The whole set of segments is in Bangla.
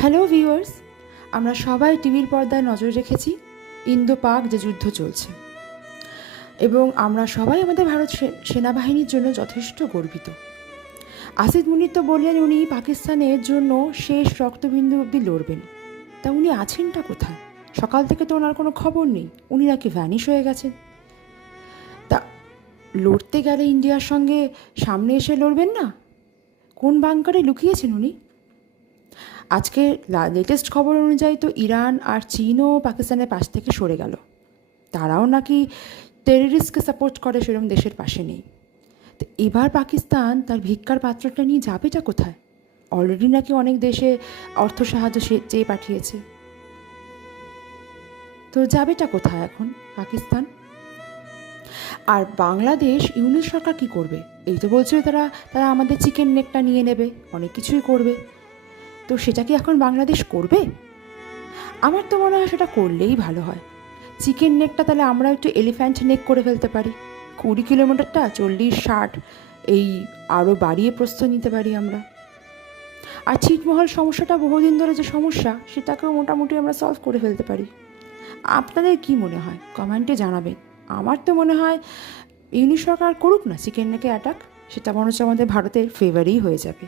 হ্যালো ভিউয়ার্স, আমরা সবাই টিভির পর্দায় নজর রেখেছি ইন্দো পাক যে যুদ্ধ চলছে, এবং আমরা সবাই আমাদের ভারত সেনাবাহিনীর জন্য যথেষ্ট গর্বিত। আসিদ মুনির তো বললেন উনি পাকিস্তানের জন্য শেষ রক্তবিন্দু অবধি লড়বেন। তা উনি আছেনটা কোথায়? সকাল থেকে তো ওনার কোনো খবর নেই, উনি নাকি ভ্যানিশ হয়ে গেছেন। তা লড়তে গেলে ইন্ডিয়ার সঙ্গে সামনে এসে লড়বেন না? কোন বাংকারে লুকিয়েছেন উনি? আজকে লেটেস্ট খবর অনুযায়ী তো ইরান আর চীনও পাকিস্তানের পাশ থেকে সরে গেল। তারাও নাকি টেররিস্টকে সাপোর্ট করে, সেরকম দেশের পাশে নেই। তো এবার পাকিস্তান তার ভিক্ষার পাত্রটা নিয়ে যাবেটা কোথায়? অলরেডি নাকি অনেক দেশে অর্থ সাহায্য চেয়ে পাঠিয়েছে। তো যাবেটা কোথায় এখন পাকিস্তান? আর বাংলাদেশ ইউনিট সরকার কী করবে? এই তো বলছিল তারা আমাদের চিকেন নেকটা নিয়ে নেবে, অনেক কিছুই করবে। তো সেটা কি এখন বাংলাদেশ করবে? আমার তো মনে হয় সেটা করলেই ভালো হয়। চিকেন নেকটা তাহলে আমরা একটু এলিফ্যান্ট নেক করে ফেলতে পারি। 20 কিলোমিটারটা 40-60 এই আরও বাড়িয়ে প্রস্থ নিতে পারি আমরা। আর ছিটমহল সমস্যাটা বহুদিন ধরে যে সমস্যা, সেটাকেও মোটামুটি আমরা সলভ করে ফেলতে পারি। আপনাদের কি মনে হয় কমেন্টে জানাবেন। আমার তো মনে হয় ইউনিট সরকার করুক না চিকেন নেকে অ্যাটাক, সেটা মনে হচ্ছে আমাদের ভারতের ফেভারেই হয়ে যাবে।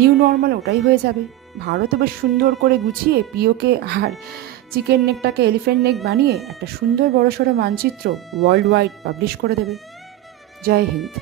নিউ নর্মাল ওটাই হয়ে যাবে। ভারত বেশ সুন্দর করে গুছিয়ে পিওকে আর চিকেন নেকটাকে এলিফ্যান্ট নেক বানিয়ে একটা সুন্দর বড়সড় মানচিত্র ওয়ার্ল্ড ওয়াইড পাবলিশ করে দেবে। জয় হিন্দ।